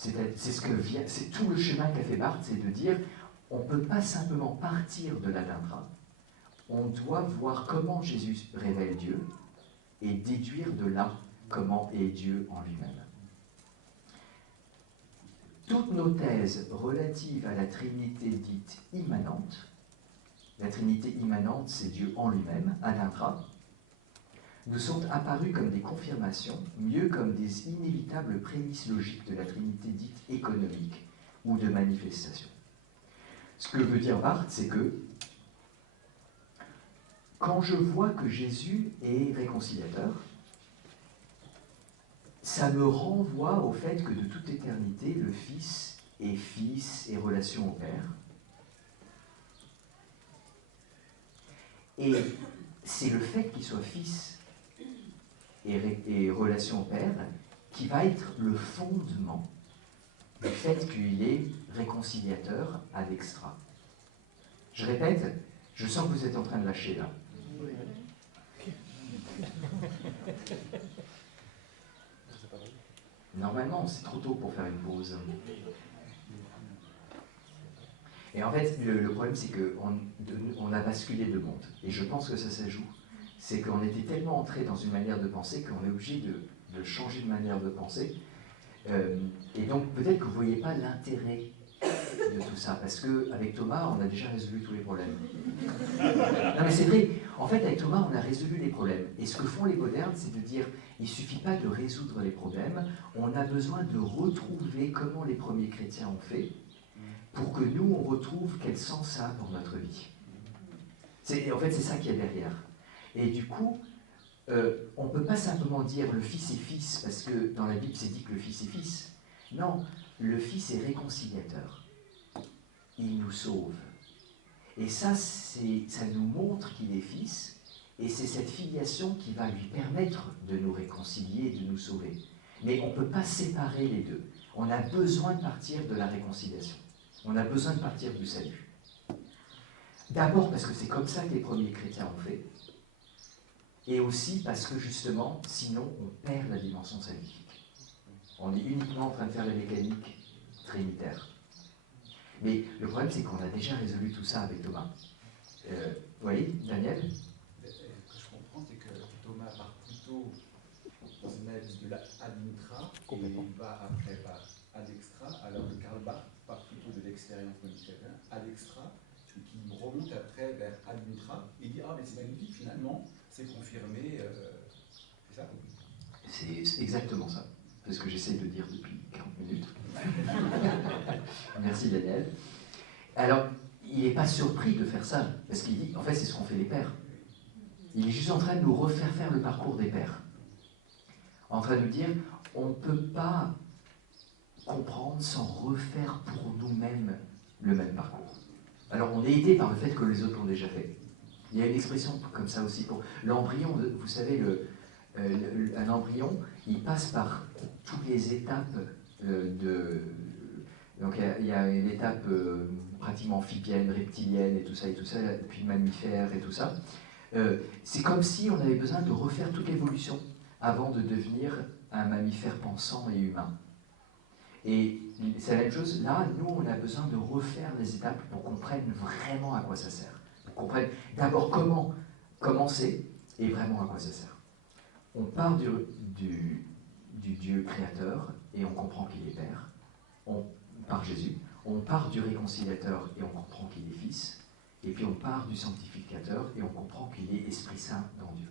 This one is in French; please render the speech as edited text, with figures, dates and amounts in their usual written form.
C'est tout le chemin qu'a fait Barth, c'est de dire on ne peut pas simplement partir de Ad Intra, on doit voir comment Jésus révèle Dieu et déduire de là comment est Dieu en lui-même. Toutes nos thèses relatives à la Trinité dite immanente, la Trinité immanente, c'est Dieu en lui-même, Ad Intra, nous sont apparues comme des confirmations, mieux comme des inévitables prémices logiques de la Trinité dite économique ou de manifestation. Ce que veut dire Barth, c'est que quand je vois que Jésus est réconciliateur, ça me renvoie au fait que de toute éternité, le Fils et relation au Père. Et c'est le fait qu'il soit Fils et relation au Père qui va être le fondement du fait qu'il est réconciliateur ad extra. Je répète, je sens que vous êtes en train de lâcher là. Normalement, c'est trop tôt pour faire une pause. Et en fait, le problème, c'est qu'on a basculé de monde. Et je pense que ça joue. C'est qu'on était tellement entré dans une manière de penser qu'on est obligé de changer de manière de penser. Et donc, peut-être que vous ne voyez pas l'intérêt de tout ça, parce qu'avec Thomas, on a déjà résolu tous les problèmes. Non mais c'est vrai, en fait avec Thomas, on a résolu les problèmes. Et ce que font les modernes, c'est de dire, il ne suffit pas de résoudre les problèmes, on a besoin de retrouver comment les premiers chrétiens ont fait, pour que nous, on retrouve quel sens ça a pour notre vie. En fait, c'est ça qu'il y a derrière. Et du coup, on ne peut pas simplement dire le Fils est Fils, parce que dans la Bible, c'est dit que le Fils est Fils. Non, le Fils est réconciliateur. Il nous sauve. Et ça nous montre qu'il est Fils, et c'est cette filiation qui va lui permettre de nous réconcilier et de nous sauver. Mais on ne peut pas séparer les deux. On a besoin de partir de la réconciliation. On a besoin de partir du salut. D'abord parce que c'est comme ça que les premiers chrétiens ont fait, et aussi parce que justement, sinon, on perd la dimension salvifique. On est uniquement en train de faire la mécanique trinitaire. Mais le problème, c'est qu'on a déjà résolu tout ça avec Thomas. Oui, Daniel? Ce que je comprends, c'est que Thomas part plutôt de la ad intra, et il va après par ad extra, alors que Karl Barth part plutôt de l'expérience modificateur, ad extra, et qui remonte après vers ad intra, et dit « Ah, mais c'est magnifique, finalement, c'est confirmé. » C'est ça? C'est exactement ça. C'est ce que j'essaie de dire depuis 40 minutes. Merci Daniel. Alors, il n'est pas surpris de faire ça, parce qu'il dit, en fait, c'est ce qu'ont fait les pères. Il est juste en train de nous refaire faire le parcours des pères. En train de nous dire, on ne peut pas comprendre sans refaire pour nous-mêmes le même parcours. Alors, on est aidé par le fait que les autres l'ont déjà fait. Il y a une expression comme ça aussi pour l'embryon. Vous savez, un embryon, il passe par toutes les étapes donc il y a une étape pratiquement amphibienne, reptilienne et tout ça, puis mammifère et tout ça. C'est comme si on avait besoin de refaire toute l'évolution avant de devenir un mammifère pensant et humain. Et c'est la même chose, là, nous, on a besoin de refaire les étapes pour qu'on comprenne vraiment à quoi ça sert. Pour qu'on comprenne d'abord comment c'est et vraiment à quoi ça sert. On part du Dieu créateur et on comprend qu'il est Père, par Jésus. On part du réconciliateur et on comprend qu'il est Fils. Et puis on part du sanctificateur et on comprend qu'il est Esprit Saint dans Dieu.